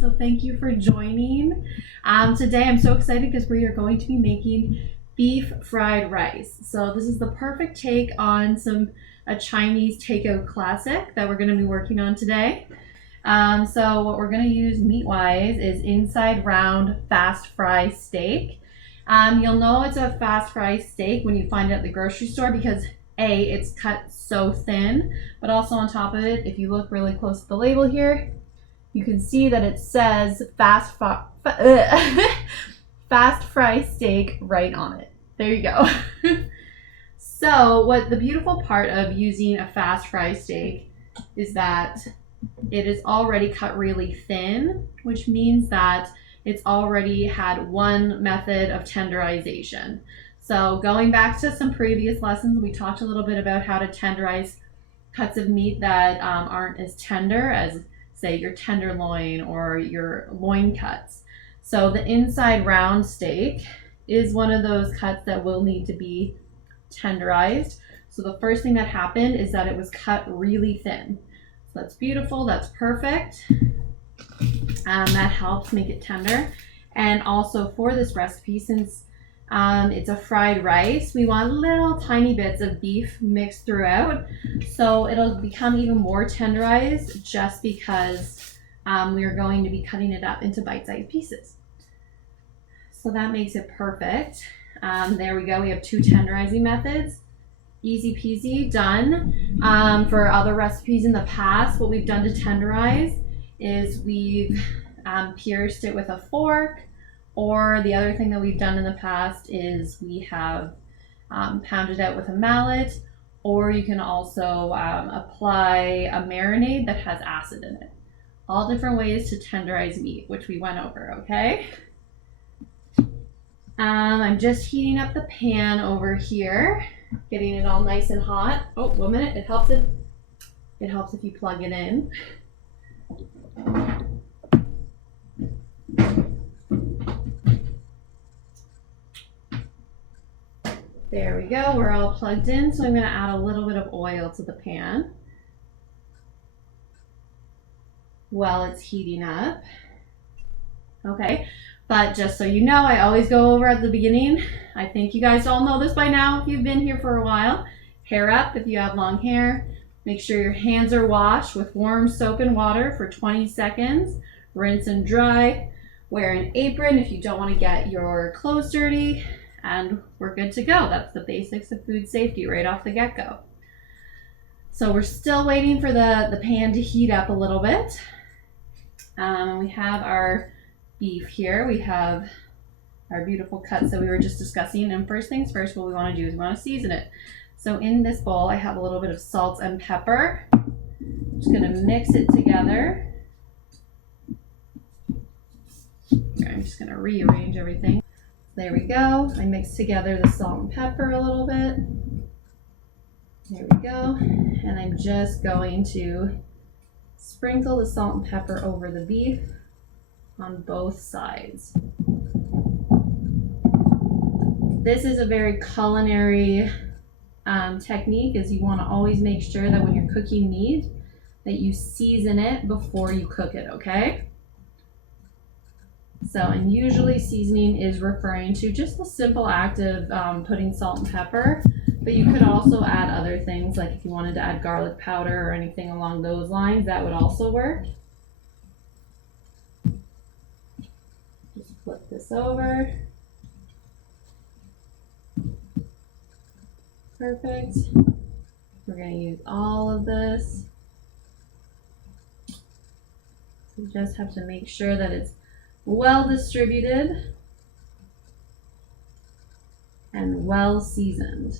So thank you for joining. Today I'm so excited because we are going to be making beef fried rice. So this is the perfect take on a Chinese takeout classic that we're going to be working on today. So what we're going to use meat-wise is inside round fast fry steak. You'll know it's a fast fry steak when you find it at the grocery store because A, it's cut so thin, but also on top of it, if you look really close at the label here, you can see that it says fast fry steak right on it. There you go. So what the beautiful part of using a fast fry steak is that it is already cut really thin, which means that it's already had one method of tenderization. So going back to some previous lessons, we talked a little bit about how to tenderize cuts of meat that aren't as tender as, say, your tenderloin or your loin cuts. So the inside round steak is one of those cuts that will need to be tenderized. So the first thing that happened is that it was cut really thin. So that's beautiful, that's perfect. That helps make it tender. And also for this recipe, since it's a fried rice, we want little tiny bits of beef mixed throughout. So it'll become even more tenderized just because we are going to be cutting it up into bite-sized pieces. So that makes it perfect. There we go, we have two tenderizing methods. Easy peasy, done. For other recipes in the past, what we've done to tenderize is we've pierced it with a fork, or the other thing that we've done in the past is we have pounded out with a mallet, or you can also apply a marinade that has acid in it. All different ways to tenderize meat, which we went over, okay? I'm just heating up the pan over here, getting it all nice and hot. Oh, 1 minute, it helps if you plug it in. There we go, we're all plugged in. So I'm gonna add a little bit of oil to the pan while it's heating up. Okay, but just so you know, I always go over at the beginning. I think you guys all know this by now if you've been here for a while. Hair up if you have long hair. Make sure your hands are washed with warm soap and water for 20 seconds. Rinse and dry. Wear an apron if you don't want to get your clothes dirty. And we're good to go. That's the basics of food safety right off the get-go. So we're still waiting for the pan to heat up a little bit. We have our beef here. We have our beautiful cuts that we were just discussing. And first things first, what we want to do is we want to season it. So in this bowl, I have a little bit of salt and pepper. I'm just going to mix it together. Here, I'm just going to rearrange everything. There we go. I mixed together the salt and pepper a little bit. There we go. And I'm just going to sprinkle the salt and pepper over the beef on both sides. This is a very culinary technique, as you want to always make sure that when you're cooking meat that you season it before you cook it, okay? So, and usually seasoning is referring to just the simple act of putting salt and pepper, but you could also add other things, like if you wanted to add garlic powder or anything along those lines, that would also work. Just flip this over. Perfect. We're going to use all of this. You just have to make sure that it's well distributed and well seasoned.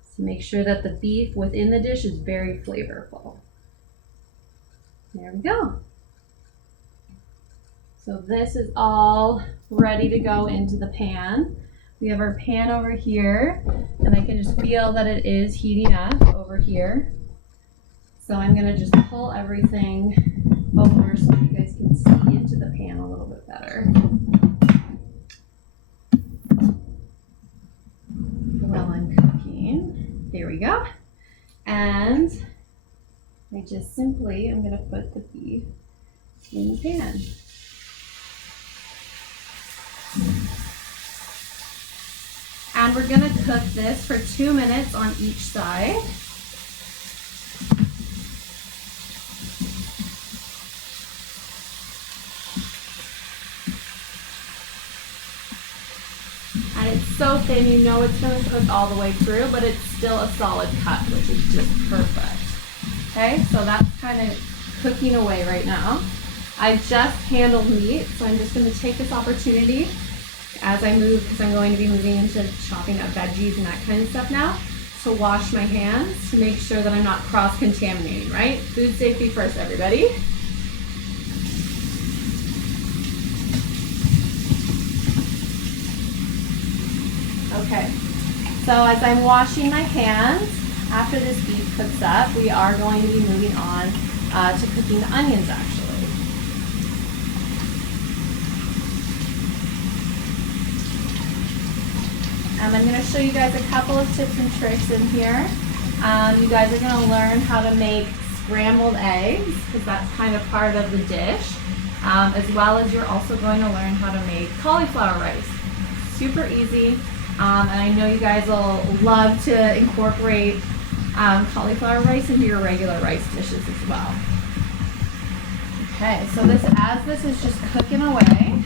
So make sure that the beef within the dish is very flavorful. There we go. So this is all ready to go into the pan. We have our pan over here, and I can just feel that it is heating up over here. So I'm going to just pull everything over so you guys can see into the pan a little bit better. While I'm cooking. There we go. And I just simply, I'm going to put the beef in the pan. And we're gonna cook this for 2 minutes on each side. And it's so thin, you know it's gonna cook all the way through, but it's still a solid cut, which is just perfect. Okay, so that's kind of cooking away right now. I've just handled meat, so I'm just gonna take this opportunity as I move, because I'm going to be moving into chopping up veggies and that kind of stuff now, to wash my hands to make sure that I'm not cross-contaminating, right? Food safety first, everybody. Okay, so as I'm washing my hands, after this beef cooks up, we are going to be moving on to cooking the onions actually. I'm going to show you guys a couple of tips and tricks in here. You guys are going to learn how to make scrambled eggs, because that's kind of part of the dish, as well as you're also going to learn how to make cauliflower rice. Super easy, and I know you guys will love to incorporate cauliflower rice into your regular rice dishes as well. Okay, so as this is just cooking away.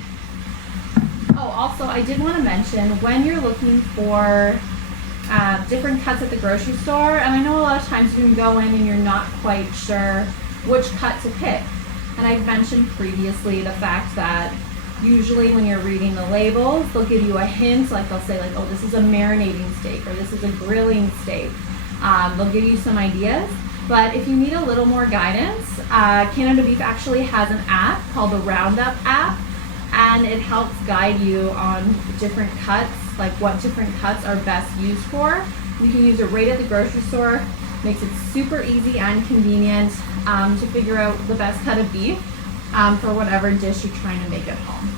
Oh, also, I did want to mention, when you're looking for different cuts at the grocery store, and I know a lot of times you can go in and you're not quite sure which cut to pick. And I've mentioned previously the fact that usually when you're reading the labels, they'll give you a hint, like they'll say like, oh, this is a marinating steak, or this is a grilling steak. They'll give you some ideas. But if you need a little more guidance, Canada Beef actually has an app called the Roundup app, and it helps guide you on different cuts, like what different cuts are best used for. You can use it right at the grocery store. Makes it super easy and convenient to figure out the best cut of beef for whatever dish you're trying to make at home.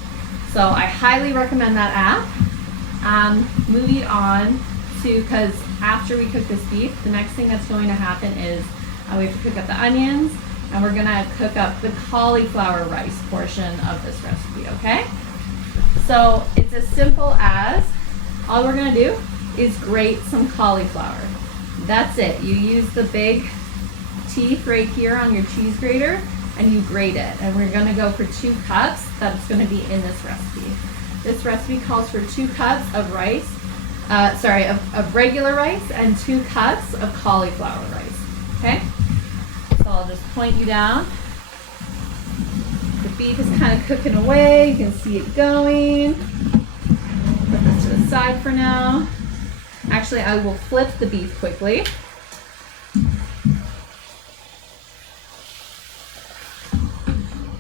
So I highly recommend that app. Moving on to, because after we cook this beef, the next thing that's going to happen is we have to cook up the onions, and we're gonna cook up the cauliflower rice portion of this recipe, okay? So it's as simple as, all we're gonna do is grate some cauliflower. That's it. You use the big teeth right here on your cheese grater, and you grate it. And we're gonna go for 2 cups. That's gonna be in this recipe. This recipe calls for 2 cups of rice, of regular rice, and 2 cups of cauliflower rice, okay? So I'll just point you down. The beef is kind of cooking away. You can see it going. Put this to the side for now. Actually, I will flip the beef quickly.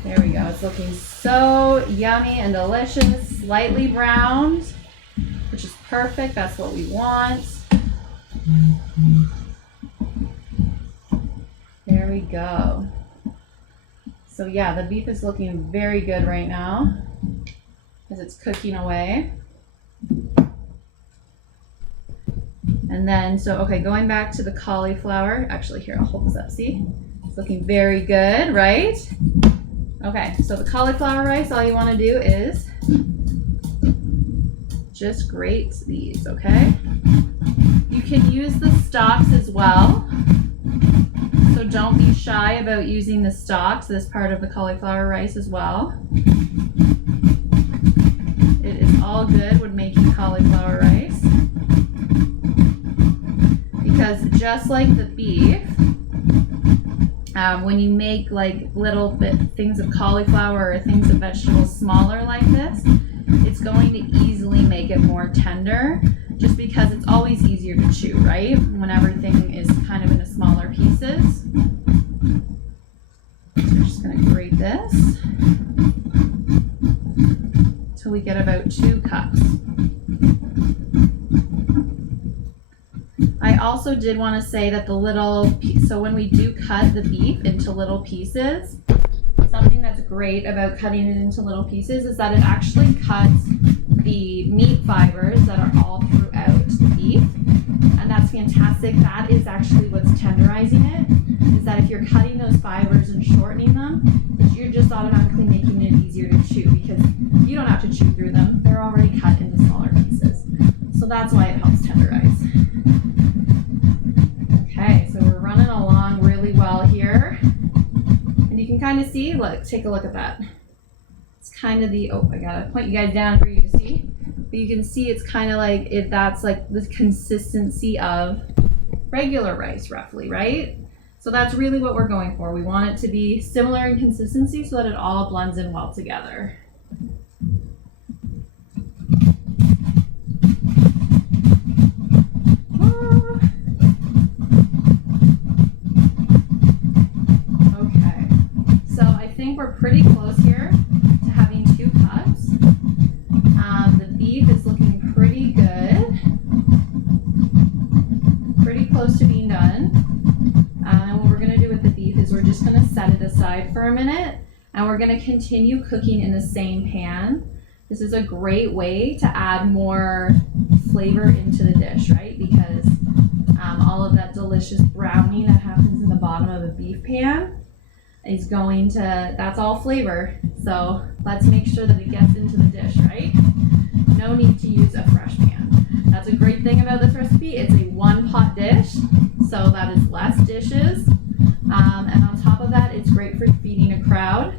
There we go. It's looking so yummy and delicious. Slightly browned, which is perfect. That's what we want. There we go. So yeah, the beef is looking very good right now as it's cooking away. And then, okay, going back to the cauliflower. Actually, here, I'll hold this up, see? It's looking very good, right? Okay, so the cauliflower rice, all you want to do is just grate these, okay? You can use the stalks as well. So don't be shy about using the stalks, this part of the cauliflower rice as well. It is all good when making cauliflower rice. Because just like the beef, when you make like little things of cauliflower or things of vegetables smaller like this, it's going to easily make it more tender, just because it's always easier to chew, right? When everything is kind of in smaller pieces. So we're just gonna grate this till we get about 2 cups. I also did want to say that so when we do cut the beef into little pieces, something that's great about cutting it into little pieces is that it actually cuts the meat fibers that are all throughout the beef, and that's fantastic. That is actually what's tenderizing it. is that if you're cutting those fibers and shortening them, you're just automatically making it easier to chew because you don't have to chew through them. They're already cut into smaller pieces. So that's why it helps tenderize. Okay, so we're running along really well here. And you can kind of see, look, take a look at that. It's kind of the, oh, I gotta point you guys down for you to see. But you can see it's kind of like, that's like the consistency of regular rice roughly, right? So that's really what we're going for. We want it to be similar in consistency so that it all blends in well together. Okay, so I think we're pretty close here to having 2 cups. The beef is looking pretty good. Pretty close to being done. And what we're going to do with the beef is we're just going to set it aside for a minute and we're going to continue cooking in the same pan. This is a great way to add more flavor into the dish, right? Because all of that delicious browning that happens in the bottom of a beef pan is going to, that's all flavor. So let's make sure that it gets into the dish, right? No need to use a fresh pan. That's a great thing about this recipe. It's a 1-pot dish, so that is less dishes. And on top of that, it's great for feeding a crowd.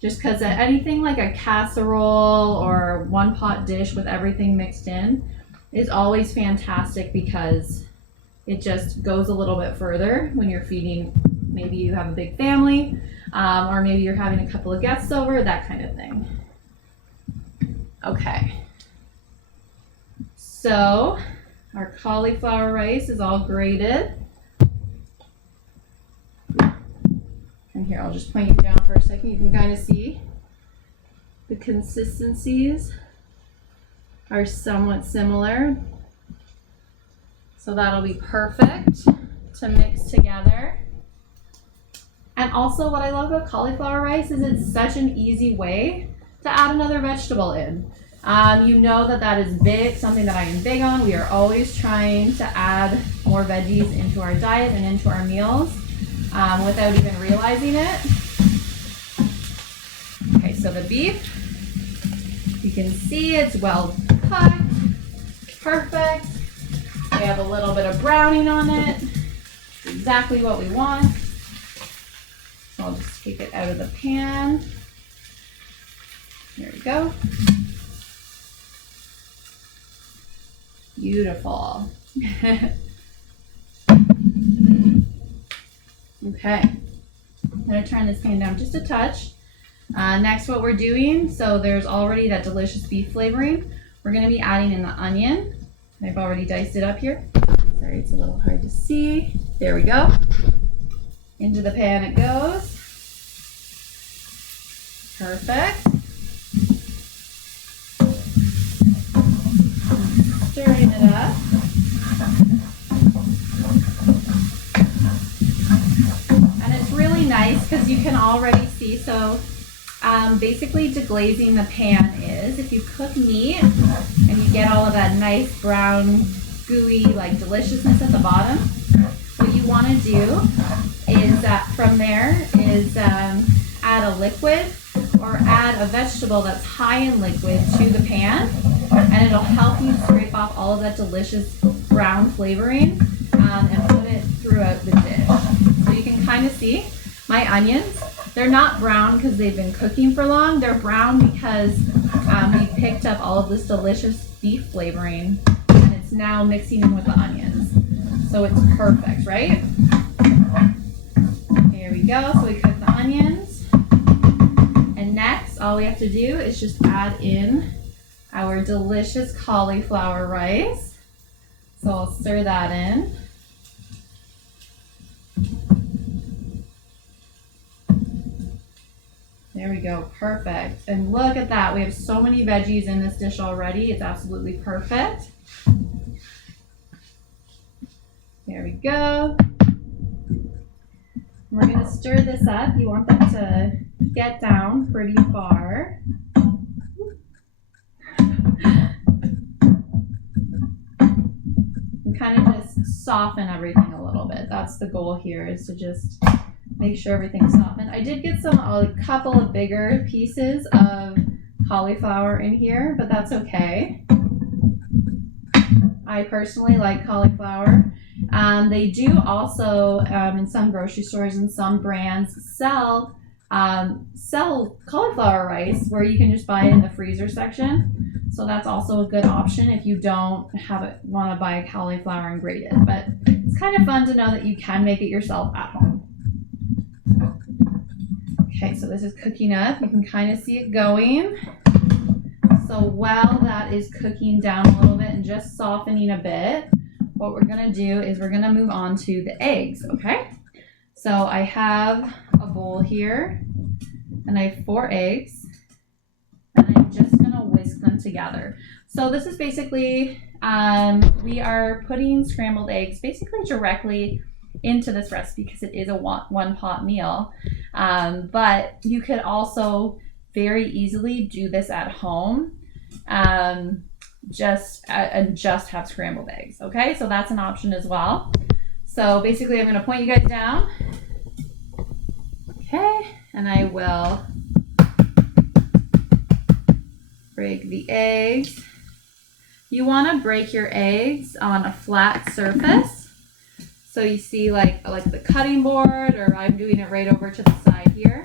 Just because anything like a casserole or 1-pot dish with everything mixed in is always fantastic because it just goes a little bit further when you're feeding. Maybe you have a big family, or maybe you're having a couple of guests over, that kind of thing. Okay. So our cauliflower rice is all grated. And here, I'll just point you down for a second. You can kind of see the consistencies are somewhat similar. So that'll be perfect to mix together. And also what I love about cauliflower rice is it's such an easy way to add another vegetable in. You know that is big, something that I am big on. We are always trying to add more veggies into our diet and into our meals without even realizing it. Okay, so the beef, you can see it's well cooked, perfect. We have a little bit of browning on it, exactly what we want. So I'll just take it out of the pan. There we go. Beautiful. Okay, I'm gonna turn this pan down just a touch. Next, what we're doing, so there's already that delicious beef flavoring. We're gonna be adding in the onion. I've already diced it up here. Sorry, it's a little hard to see. There we go. Into the pan it goes. Perfect. Stirring it up. And it's really nice because you can already see, so basically deglazing the pan is if you cook meat and you get all of that nice brown gooey like deliciousness at the bottom, what you want to do is from there is add a liquid or add a vegetable that's high in liquid to the pan, and it'll help you scrape off all of that delicious brown flavoring and put it throughout the dish. So you can kind of see my onions. They're not brown because they've been cooking for long. They're brown because we picked up all of this delicious beef flavoring and it's now mixing in with the onions. So it's perfect, right? Here we go. So we cook the onions. And next, all we have to do is just add in our delicious cauliflower rice. So I'll stir that in. There we go, perfect. And look at that, we have so many veggies in this dish already. It's absolutely perfect. There we go. We're gonna stir this up. You want them to get down pretty far. kind of just soften everything a little bit. That's the goal here, is to just make sure everything's softened. I did get a couple of bigger pieces of cauliflower in here, but that's okay. I personally like cauliflower. They do also, in some grocery stores and some brands, sell cauliflower rice where you can just buy it in the freezer section. So that's also a good option if you don't want to buy cauliflower and grate it. But it's kind of fun to know that you can make it yourself at home. Okay, so this is cooking up. You can kind of see it going. So while that is cooking down a little bit and just softening a bit, what we're gonna do is we're gonna move on to the eggs, okay? So I have a bowl here and I have 4 eggs and I'm just gonna whisk them together. So this is basically, we are putting scrambled eggs basically directly into this recipe because it is a one pot meal. But you could also very easily do this at home, just have scrambled eggs. Okay, so that's an option as well. So basically, I'm going to point you guys down. Okay, and I will break the eggs. You want to break your eggs on a flat surface. So you see like the cutting board, or I'm doing it right over to the side here.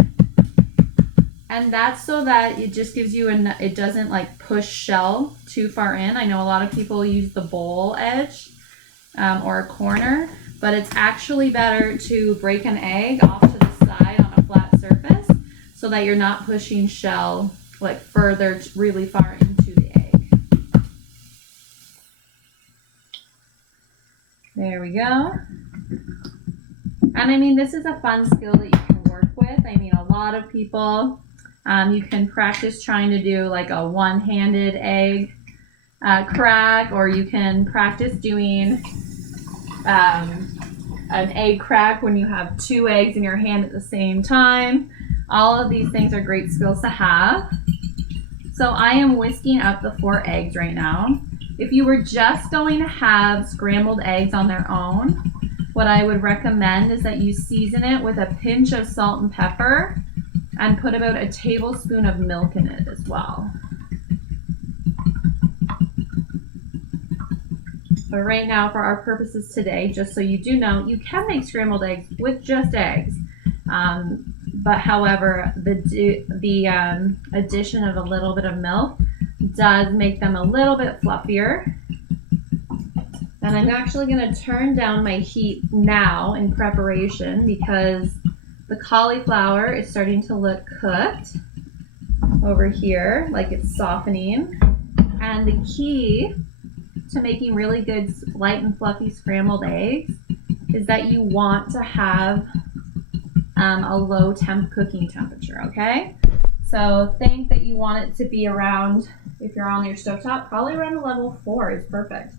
And that's so that it just gives you it doesn't like push shell too far in. I know a lot of people use the bowl edge or a corner, but it's actually better to break an egg off to the side on a flat surface so that you're not pushing shell like further really far into the egg. There we go. And I mean, this is a fun skill that you can work with. I mean, a lot of people, you can practice trying to do like a one-handed egg crack, or you can practice doing an egg crack when you have 2 eggs in your hand at the same time. All of these things are great skills to have. So I am whisking up the 4 eggs right now. If you were just going to have scrambled eggs on their own, what I would recommend is that you season it with a pinch of salt and pepper and put about a tablespoon of milk in it as well. But right now, for our purposes today, just so you do know, you can make scrambled eggs with just eggs. But however, the addition of a little bit of milk does make them a little bit fluffier. And I'm actually going to turn down my heat now in preparation because the cauliflower is starting to look cooked over here, like it's softening. And the key to making really good light and fluffy scrambled eggs is that you want to have a low cooking temperature, okay? So think that you want it to be around, if you're on your stovetop, probably around a level 4 is perfect.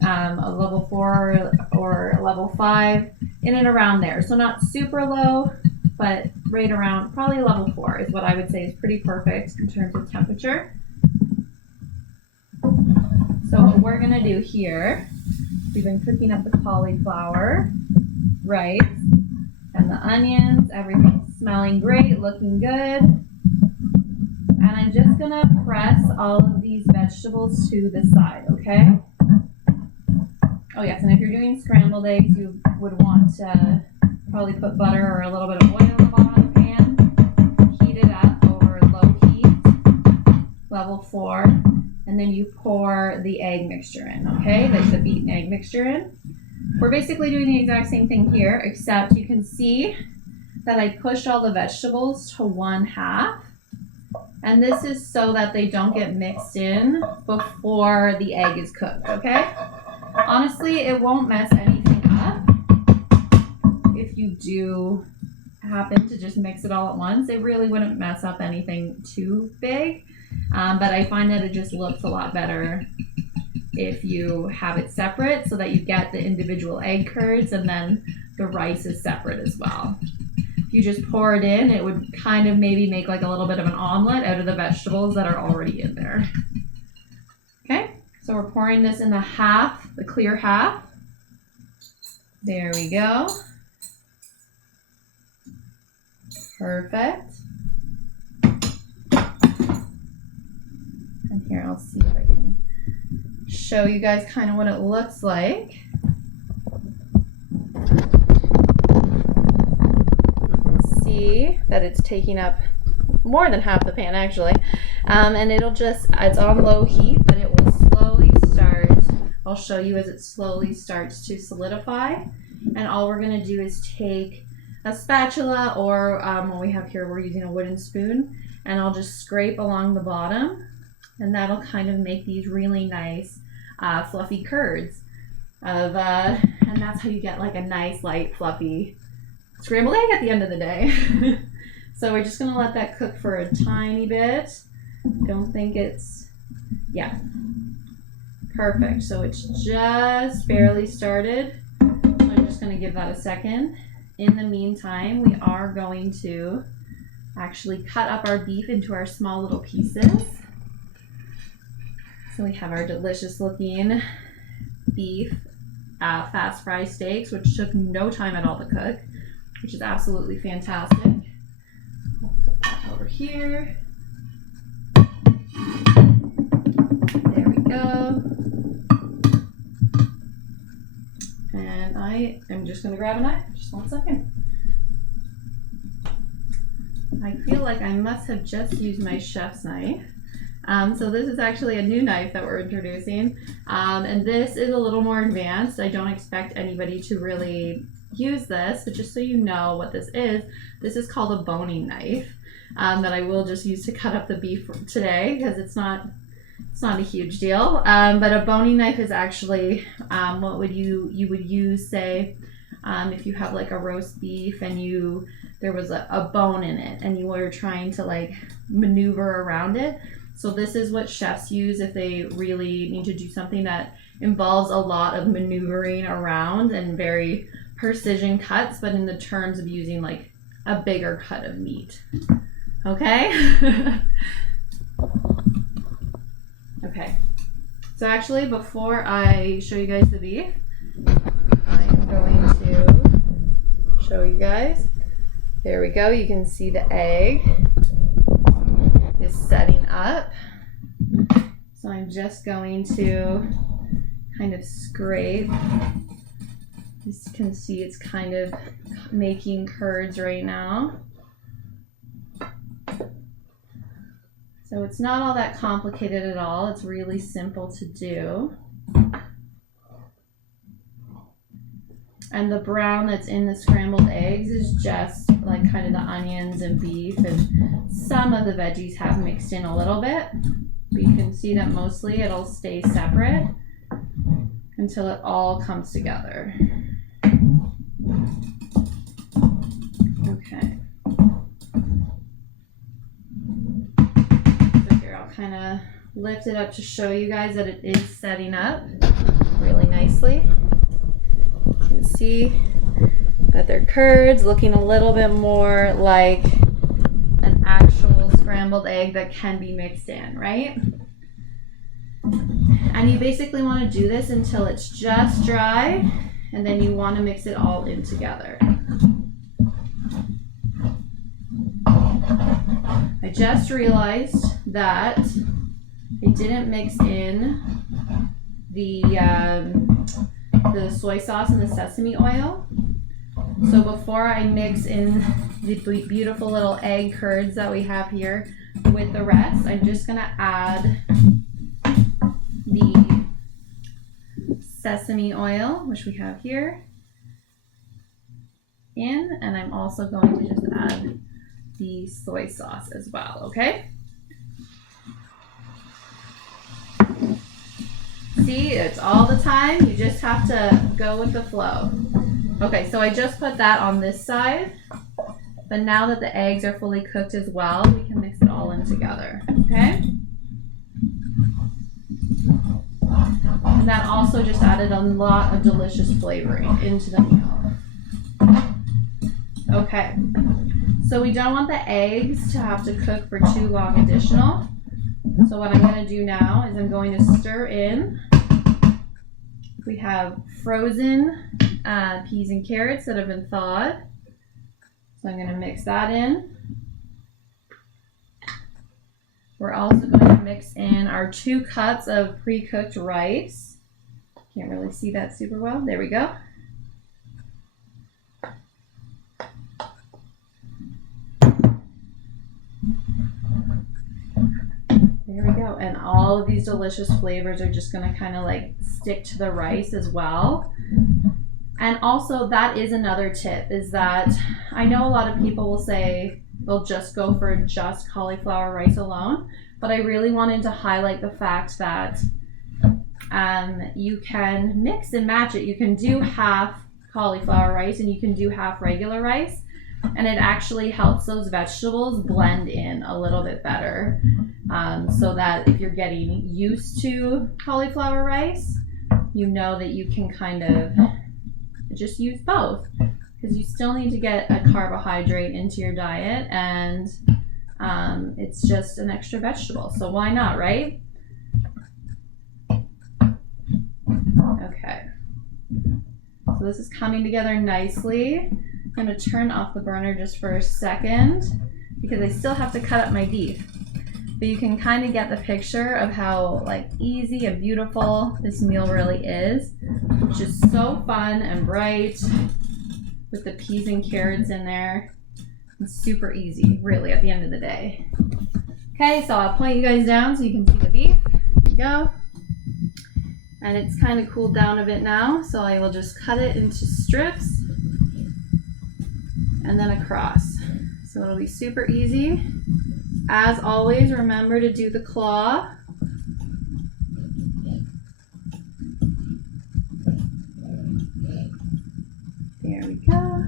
A level 4 or a level 5, in and around there. So not super low, but right around, probably level 4 is what I would say is pretty perfect in terms of temperature. So what we're gonna do here, we've been cooking up the cauliflower, rice, and the onions. Everything's smelling great, looking good. And I'm just gonna press all of these vegetables to the side, okay? Oh yes, and if you're doing scrambled eggs, you would want to probably put butter or a little bit of oil in the bottom of the pan, heat it up over low heat, level 4, and then you pour the egg mixture in, okay? The beaten egg mixture in. We're basically doing the exact same thing here, except you can see that I pushed all the vegetables to 1/2. And this is so that they don't get mixed in before the egg is cooked, okay? Honestly, it won't mess anything up if you do happen to just mix it all at once. It really wouldn't mess up anything too big, but I find that it just looks a lot better if you have it separate so that you get the individual egg curds and then the rice is separate as well. If you just pour it in, it would kind of maybe make like a little bit of an omelet out of the vegetables that are already in there. Okay, So we're pouring this in the half, the clear half. There we go. Perfect. And here, I'll see if I can show you guys kind of what it looks like. See that it's taking up more than half the pan actually. And it'll just, it's on low heat, but it will slowly start. I'll show you as it slowly starts to solidify. And all we're gonna do is take a spatula, or what we have here, we're using a wooden spoon, and I'll just scrape along the bottom, and that'll kind of make these really nice fluffy curds of, and that's how you get like a nice light fluffy scrambled egg at the end of the day. So we're just gonna let that cook for a tiny bit. Don't think it's, yeah, perfect. So it's just barely started. So I'm just gonna give that a second. In the meantime, we are going to actually cut up our beef into our small little pieces. So we have our delicious looking beef fast fry steaks, which took no time at all to cook, which is absolutely fantastic. I'll put that over here. There we go. And I am just going to grab a knife. Just 1 second. I feel like I must have just used my chef's knife. So this is actually a new knife that we're introducing. And this is a little more advanced. I don't expect anybody to really use this, but just so you know what this is called a boning knife that I will just use to cut up the beef today because it's not a huge deal. But a boning knife is actually what would you would use, say, if you have like a roast beef and there was a bone in it and you were trying to like maneuver around it. So this is what chefs use if they really need to do something that involves a lot of maneuvering around and very precision cuts, but in the terms of using like a bigger cut of meat. Okay? Okay. So actually, before I show you guys the beef, I am going to show you guys. There we go. You can see the egg is setting up. So I'm just going to kind of scrape. You can see it's kind of making curds right now. So it's not all that complicated at all. It's really simple to do. And the brown that's in the scrambled eggs is just like kind of the onions and beef, and some of the veggies have mixed in a little bit. But you can see that mostly it'll stay separate until it all comes together. Okay. So here I'll kind of lift it up to show you guys that it is setting up really nicely. You can see that they're curds, looking a little bit more like an actual scrambled egg that can be mixed in, right? And you basically want to do this until it's just dry, and then you want to mix it all in together. I just realized that I didn't mix in the soy sauce and the sesame oil. So before I mix in the beautiful little egg curds that we have here with the rest, I'm just gonna add the sesame oil, which we have here, in, and I'm also going to just add the soy sauce as well, okay? See, it's all the time. You just have to go with the flow. Okay, so I just put that on this side, but now that the eggs are fully cooked as well, we can mix it all in together, okay? And that also just added a lot of delicious flavoring into the meal. Okay, so we don't want the eggs to have to cook for too long additional. So what I'm going to do now is I'm going to stir in. We have frozen peas and carrots that have been thawed. So I'm going to mix that in. We're also going to mix in our 2 cups of pre-cooked rice. Can't really see that super well. There we go. There we go. And all of these delicious flavors are just going to kind of like stick to the rice as well. And also that is another tip, is that I know a lot of people will say they'll just go for just cauliflower rice alone, but I really wanted to highlight the fact that you can mix and match it. You can do half cauliflower rice and you can do half regular rice, and it actually helps those vegetables blend in a little bit better, so that if you're getting used to cauliflower rice, you know that you can kind of just use both, because you still need to get a carbohydrate into your diet, and it's just an extra vegetable, so why not, right? Okay, so this is coming together nicely. I'm going to turn off the burner just for a second because I still have to cut up my beef, but you can kind of get the picture of how like easy and beautiful this meal really is. It's just so fun and bright with the peas and carrots in there. It's super easy, really, at the end of the day. Okay, so I'll point you guys down so you can see the beef. There you go. And it's kind of cooled down a bit now, so I will just cut it into strips and then across. So it'll be super easy. As always, remember to do the claw. There we go.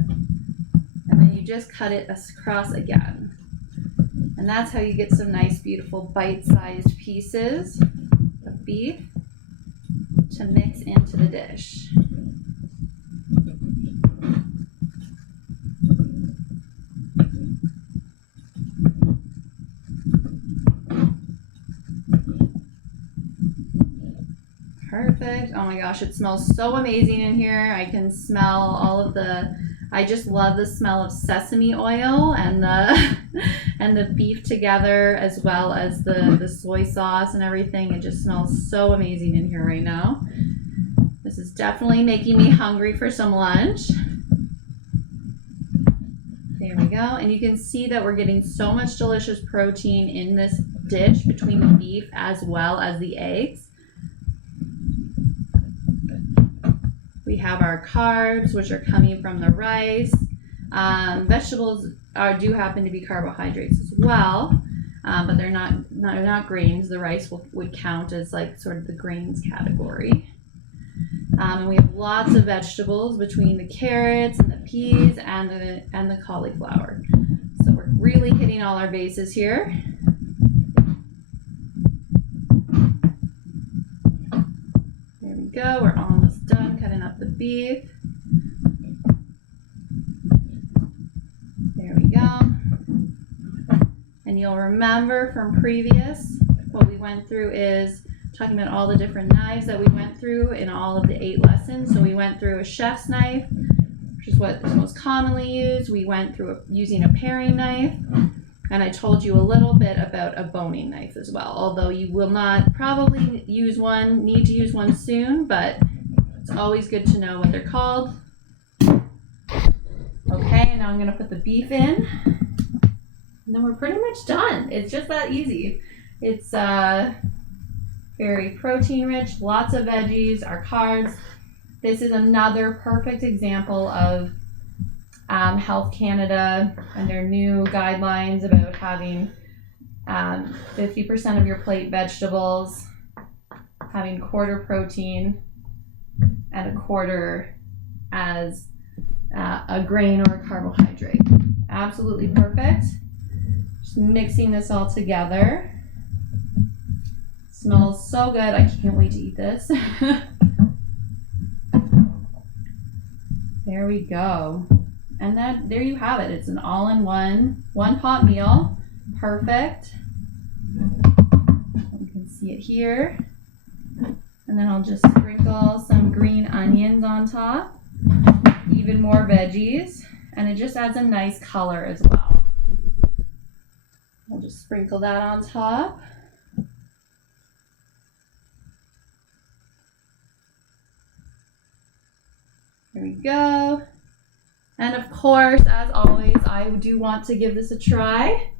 And then you just cut it across again. And that's how you get some nice, beautiful, bite-sized pieces of beef to mix into the dish. Perfect. Oh my gosh, it smells so amazing in here. I can smell all of I just love the smell of sesame oil and the beef together, as well as the soy sauce and everything. It just smells so amazing in here right now. This is definitely making me hungry for some lunch. There we go. And you can see that we're getting so much delicious protein in this dish between the beef as well as the eggs. We have our carbs, which are coming from the rice. Vegetables do happen to be carbohydrates as well, but they're not grains. The rice would count as like sort of the grains category. And we have lots of vegetables between the carrots and the peas and the cauliflower. So we're really hitting all our bases here. There we go. We're almost done cutting up the beef. There we go. And you'll remember from previous, what we went through is talking about all the different knives that we went through in all of the 8 lessons. So we went through a chef's knife, which is what is most commonly used. We went through using a paring knife. And I told you a little bit about a boning knife as well, although you will not probably need to use one soon, but it's always good to know what they're called. Okay, now I'm going to put the beef in, and then we're pretty much done. It's just that easy. It's very protein rich, lots of veggies, our carbs. This is another perfect example of Health Canada and their new guidelines about having 50% of your plate vegetables, having quarter protein, and a quarter as a grain or a carbohydrate. Absolutely perfect. Just mixing this all together. Smells so good. I can't wait to eat this. There we go. And there you have it. It's an all-in-one, one-pot meal. Perfect. see it here. And then I'll just sprinkle some green onions on top, even more veggies, and it just adds a nice color as well. I'll just sprinkle that on top. There we go. And of course, as always, I do want to give this a try.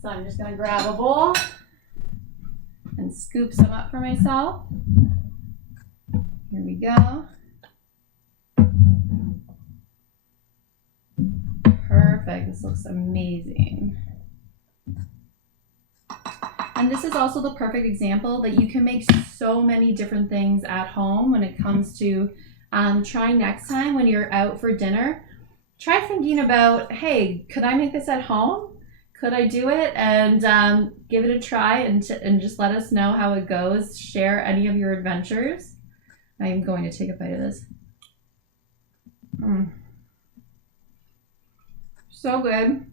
So I'm just gonna grab a bowl and scoop some up for myself. Here we go. Perfect, this looks amazing. And this is also the perfect example that you can make so many different things at home when it comes to trying next time when you're out for dinner. Try thinking about, hey, could I make this at home? Could I do it? And give it a try and just let us know how it goes. Share any of your adventures. I am going to take a bite of this. So good.